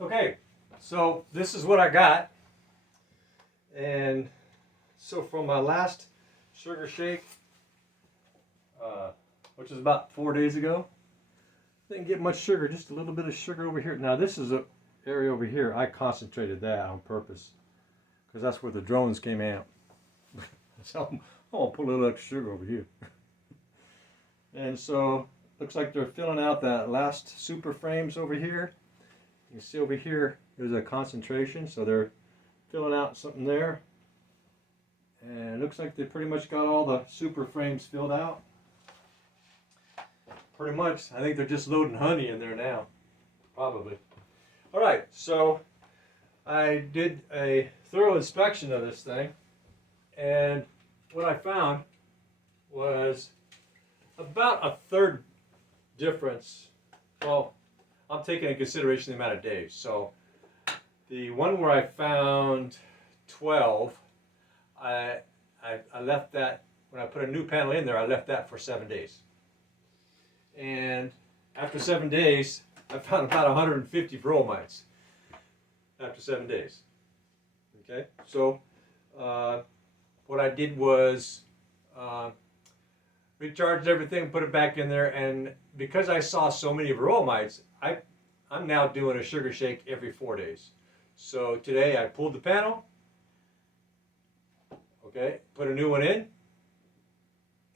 Okay, so this is what I got. And so from my last sugar shake, which is about 4 days ago, didn't get much sugar, just a little bit of sugar over here. Now this is a area over here. I concentrated that on purpose because that's where the drones came out. So I'm gonna put a little extra sugar over here. And so looks like they're filling out that last super frames over here. You can see over here there's a concentration, so they're filling out something there. And it looks like they pretty much got all the super frames filled out. Pretty much, I think they're just loading honey in there now, probably. All right, so I did a thorough inspection of this thing, and what I found was about a third difference. Well, I'm taking into consideration the amount of days. So the one where I found 12, I left that, when I put a new panel in there, I left that for 7 days. And after 7 days, I found about 150 Varroa mites after 7 days. Okay, so what I did was recharged everything, put it back in there, and because I saw so many Varroa mites, I'm now doing a sugar shake every 4 days. So today I pulled the panel, okay, put a new one in,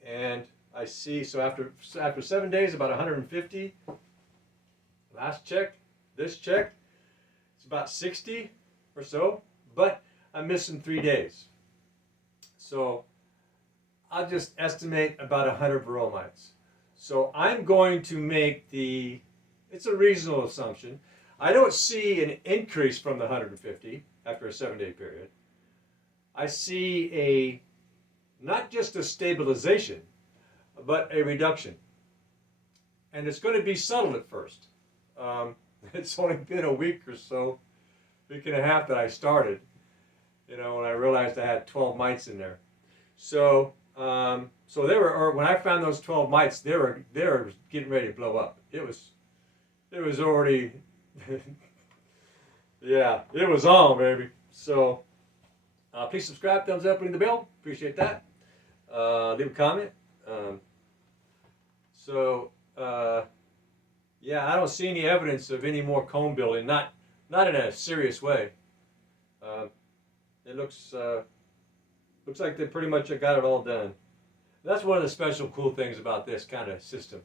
and I see, so after 7 days, about 150. Last check, this check, it's about 60 or so, but I'm missing 3 days. So I'll just estimate about 100 Varroa mites. So I'm going to make it's a reasonable assumption. I don't see an increase from the 150 after a 7-day period. I see not just a stabilization, but a reduction. And it's going to be subtle at first. It's only been a week or so, week and a half that I started, when I realized I had 12 mites in there. So when I found those 12 mites, they were getting ready to blow up. It was already, yeah, it was on, baby. So please subscribe, thumbs up, ring the bell. Appreciate that. Leave a comment. Yeah, I don't see any evidence of any more comb building, not in a serious way. It looks like they pretty much got it all done. That's one of the special cool things about this kind of system,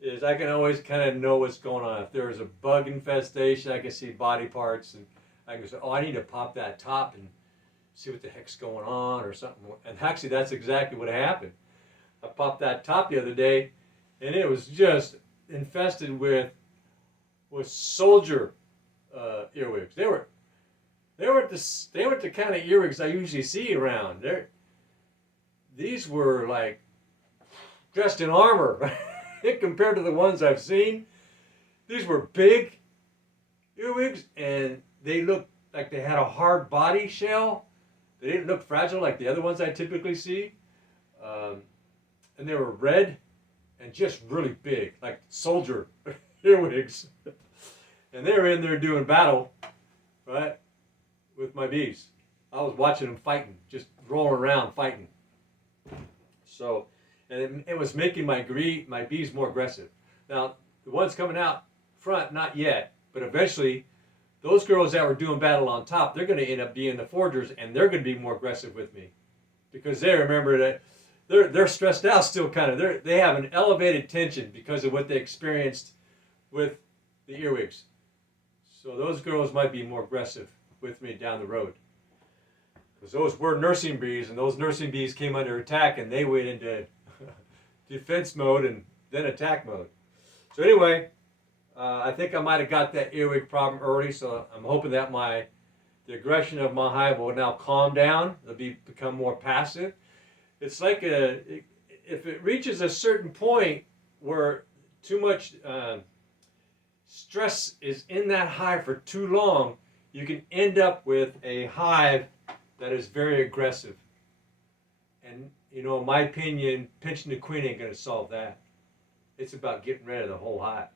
is I can always kind of know what's going on. If there's a bug infestation, I can see body parts, and I can say, oh, I need to pop that top and see what the heck's going on or something. And actually, that's exactly what happened. I popped that top the other day, and it was just infested with soldier earwigs. They weren't the kind of earwigs I usually see around. These were like dressed in armor compared to the ones I've seen. These were big earwigs, and they looked like they had a hard body shell. They didn't look fragile like the other ones I typically see. And they were red and just really big, like soldier earwigs. And they were in there doing battle, right, with my bees. I was watching them fighting, just rolling around fighting. So, and it was making my bees more aggressive. Now, the ones coming out front, not yet, but eventually, those girls that were doing battle on top, they're going to end up being the foragers, and they're going to be more aggressive with me, because they remember that they're stressed out still, kind of. They have an elevated tension because of what they experienced with the earwigs. So those girls might be more aggressive with me down the road, because those were nursing bees, and those nursing bees came under attack, and they went into defense mode and then attack mode. So anyway, I think I might have got that earwig problem early, so I'm hoping that the aggression of my hive will now calm down. It'll become more passive. It's like if it reaches a certain point where too much stress is in that hive for too long, you can end up with a hive that is very aggressive. And, in my opinion, pinching the queen ain't going to solve that. It's about getting rid of the whole hive.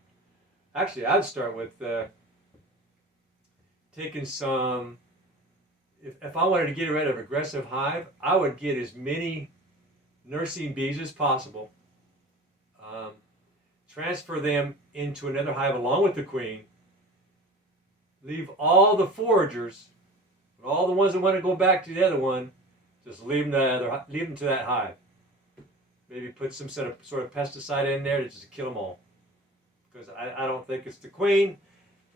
Actually, I'd start with taken some. If I wanted to get rid of aggressive hive, I would get as many nursing bees as possible, um, transfer them into another hive along with the queen, leave all the foragers, all the ones that want to go back to the other one, just leave them to that hive. Maybe put some sort of pesticide in there to just kill them all. Because I don't think it's the queen,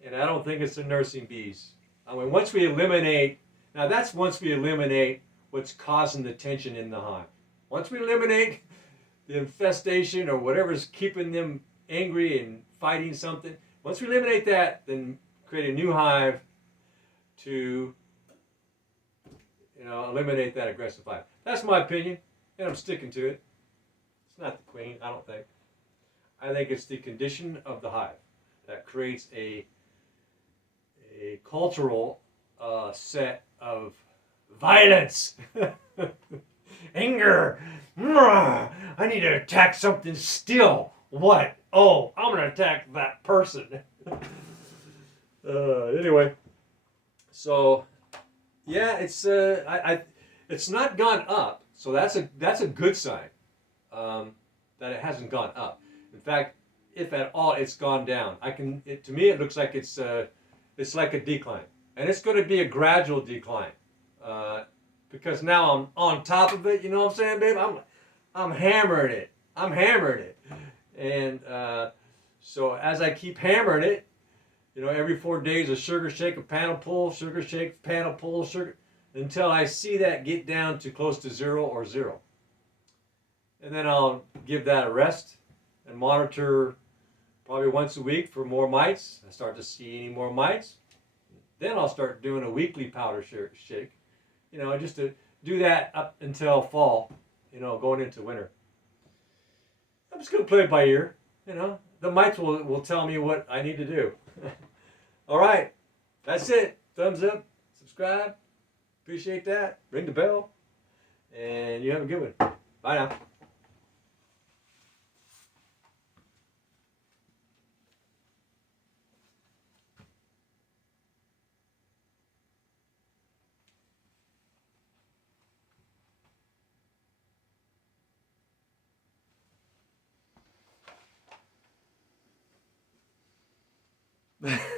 and I don't think it's the nursing bees. I mean, once we eliminate, now that's once we eliminate what's causing the tension in the hive. Once we eliminate the infestation or whatever's keeping them angry and fighting something, once we eliminate that, then create a new hive to, eliminate that aggressive hive. That's my opinion, and I'm sticking to it. It's not the queen, I don't think. I think it's the condition of the hive that creates a cultural set of violence, anger. I need to attack something still. What? Oh, I'm going to attack that person. Anyway, so yeah, it's not gone up, so that's a good sign that it hasn't gone up. In fact, if at all, it's gone down. To me, it looks like it's like a decline, and it's going to be a gradual decline because now I'm on top of it. You know what I'm saying, babe? I'm hammering it. And so as I keep hammering it, every 4 days a sugar shake, a panel pull, sugar shake, panel pull, sugar, until I see that get down to close to 0 or 0. And then I'll give that a rest and monitor probably once a week for more mites. I start to see any more mites. Then I'll start doing a weekly powder shake, just to do that up until fall, going into winter. I'm just going to play it by ear, The mites will tell me what I need to do. All right, that's it. Thumbs up, subscribe. Appreciate that. Ring the bell. And you have a good one. Bye now.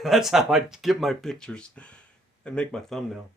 That's how I get my pictures and make my thumbnail.